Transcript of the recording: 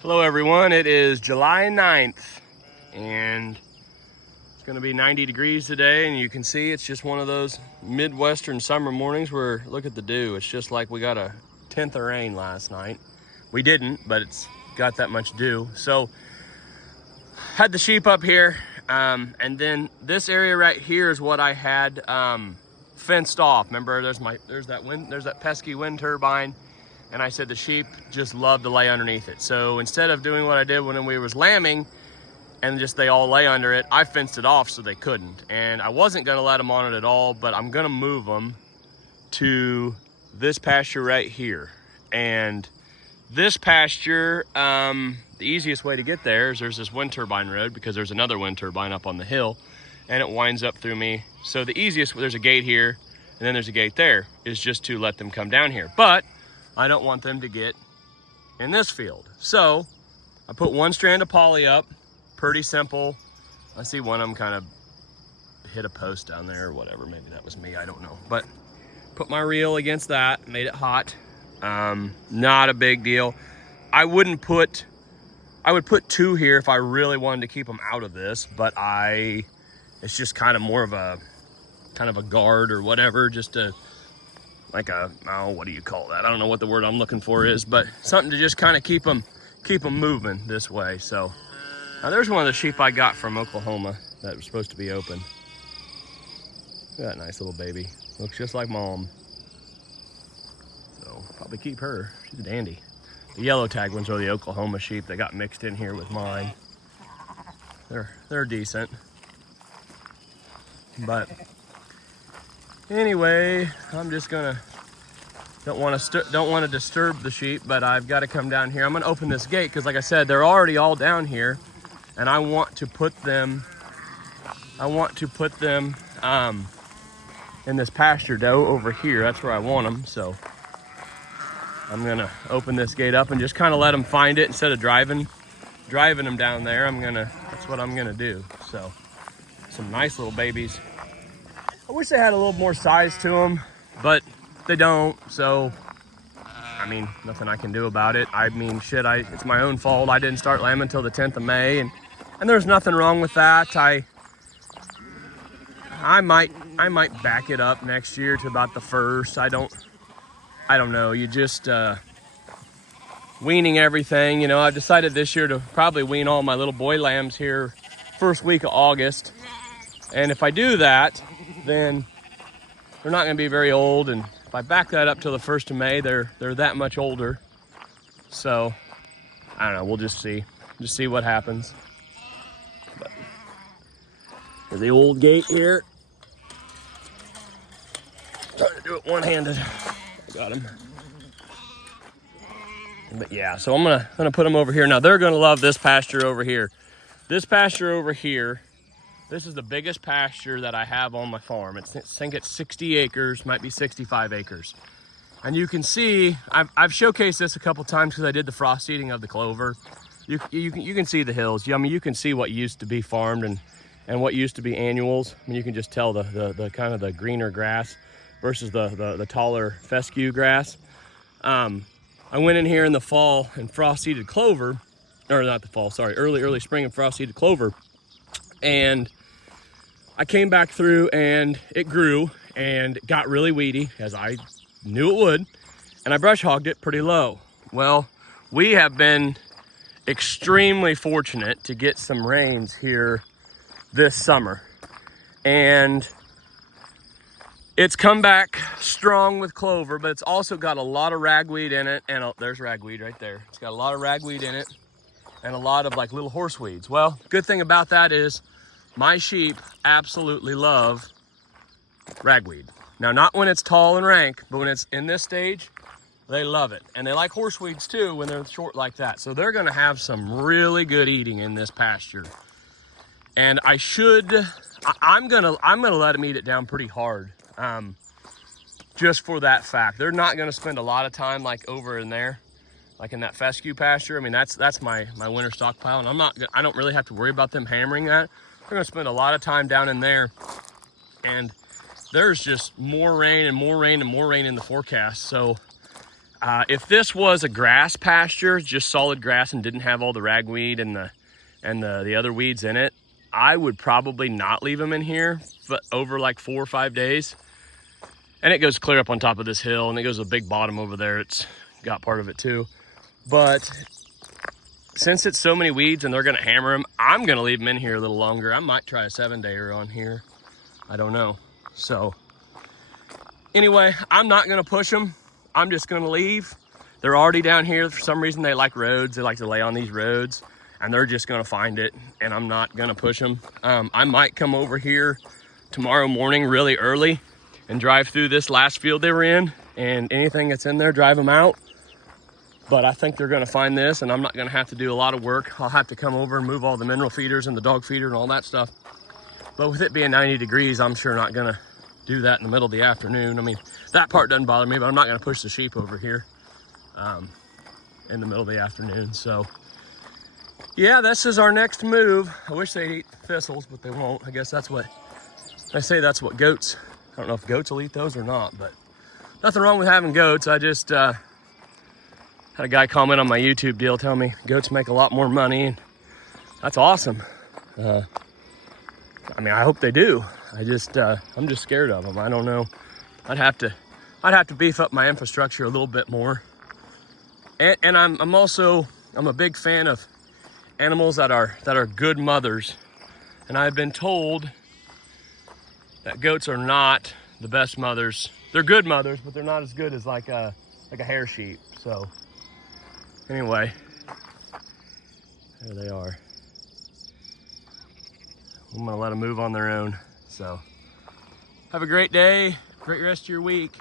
Hello everyone, it is July 9th and it's going to be 90 degrees today, and you can see it's just one of those Midwestern summer mornings where, look at the dew, it's just like we got a tenth of rain last night. We didn't, but it's got that much dew. So had the sheep up here, and then this area right here is what I had fenced off. Remember, there's that pesky wind turbine. And I said the sheep just love to lay underneath it. So instead of doing what I did when we was lambing and just they all lay under it, I fenced it off so they couldn't. And I wasn't gonna let them on it at all, but I'm gonna move them to this pasture right here. And this pasture, the easiest way to get there is there's this wind turbine road, because there's another wind turbine up on the hill and it winds up through me. So the easiest, there's a gate here and then there's a gate there, is just to let them come down here. But I don't want them to get in this field. So I put one strand of poly up, pretty simple. I see one of them kind of hit a post down there or whatever. Maybe that was me, I don't know. But put my reel against that, made it hot. Not a big deal. I would put two here if I really wanted to keep them out of this, but it's just kind of more of a guard or whatever, just to, like what do you call that? I don't know what the word I'm looking for is, but something to just kind of keep them moving this way. So there's one of the sheep I got from Oklahoma that was supposed to be open. Look at that nice little baby. Looks just like mom. So probably keep her. She's a dandy. The yellow tag ones are the Oklahoma sheep that got mixed in here with mine. They're decent. But anyway, I'm just gonna, don't want to disturb the sheep, but I've got to come down here. I'm gonna open this gate because, like I said, they're already all down here, and I want to put them in this pasture doe over here. That's where I want them. So I'm gonna open this gate up and just kind of let them find it instead of driving them down there. That's what I'm gonna do. So some nice little babies. I wish they had a little more size to them, but they don't. So, I mean, nothing I can do about it. I mean, shit, it's my own fault. I didn't start lambing until the 10th of May, and there's nothing wrong with that. I might back it up next year to about the 1st. I don't know. You just weaning everything. You know, I've decided this year to probably wean all my little boy lambs here first week of August, and if I do that, then they're not going to be very old, and if I back that up till the 1st of May, they're that much older. So I don't know, we'll just see what happens. But there's the old gate here. Trying to do it one-handed. I got him. But yeah, so I'm gonna put them over here. Now they're gonna love this pasture over here. This pasture over here, this is the biggest pasture that I have on my farm. I think it's 60 acres, might be 65 acres. And you can see, I've showcased this a couple times because I did the frost eating of the clover. You can see the hills. I mean, you can see what used to be farmed and what used to be annuals. I mean, you can just tell the kind of the greener grass versus the taller fescue grass. I went in here in the fall and frost seeded clover, or not the fall, sorry, early spring and frost seeded clover. And I came back through and it grew and got really weedy, as I knew it would, and I brush hogged it pretty low. Well, we have been extremely fortunate to get some rains here this summer, and it's come back strong with clover, but it's also got a lot of ragweed in it, and there's ragweed right there. It's got a lot of ragweed in it and a lot of like little horseweeds. Well, good thing about that is my sheep absolutely love ragweed. Now, not when it's tall and rank, but when it's in this stage, they love it. And they like horseweeds too when they're short like that. So they're gonna have some really good eating in this pasture. And I'm gonna let them eat it down pretty hard. Just for that fact. They're not gonna spend a lot of time like over in there, like in that fescue pasture. I mean, that's my winter stockpile, and I don't really have to worry about them hammering that. They're gonna spend a lot of time down in there, and there's just more rain and more rain and more rain in the forecast. So If this was a grass pasture, just solid grass and didn't have all the ragweed and the other weeds in it, I would probably not leave them in here but over like 4 or 5 days. And it goes clear up on top of this hill, and it goes a big bottom over there. It's got part of it too. But since it's so many weeds and they're gonna hammer them, I'm gonna leave them in here a little longer. I might try a 7-dayer on here. I don't know. So anyway, I'm not gonna push them. I'm just gonna leave. They're already down here. For some reason, they like roads. They like to lay on these roads, and they're just gonna find it, and I'm not gonna push them. I might come over here tomorrow morning really early and drive through this last field they were in, and anything that's in there, drive them out. But I think they're gonna find this, and I'm not gonna have to do a lot of work. I'll have to come over and move all the mineral feeders and the dog feeder and all that stuff. But with it being 90 degrees, I'm sure not gonna do that in the middle of the afternoon. I mean, that part doesn't bother me, but I'm not gonna push the sheep over here in the middle of the afternoon. So yeah, this is our next move. I wish they'd eat thistles, but they won't. I guess that's what, I say that's what goats, I don't know if goats will eat those or not, but nothing wrong with having goats. I just had a guy comment on my YouTube deal telling me goats make a lot more money, and that's awesome. I mean, I hope they do. I'm just scared of them. I don't know. I'd have to beef up my infrastructure a little bit more. And I'm a big fan of animals that are good mothers. And I've been told that goats are not the best mothers. They're good mothers, but they're not as good as like a hair sheep. So anyway, there they are. I'm gonna let them move on their own. So have a great day, great rest of your week.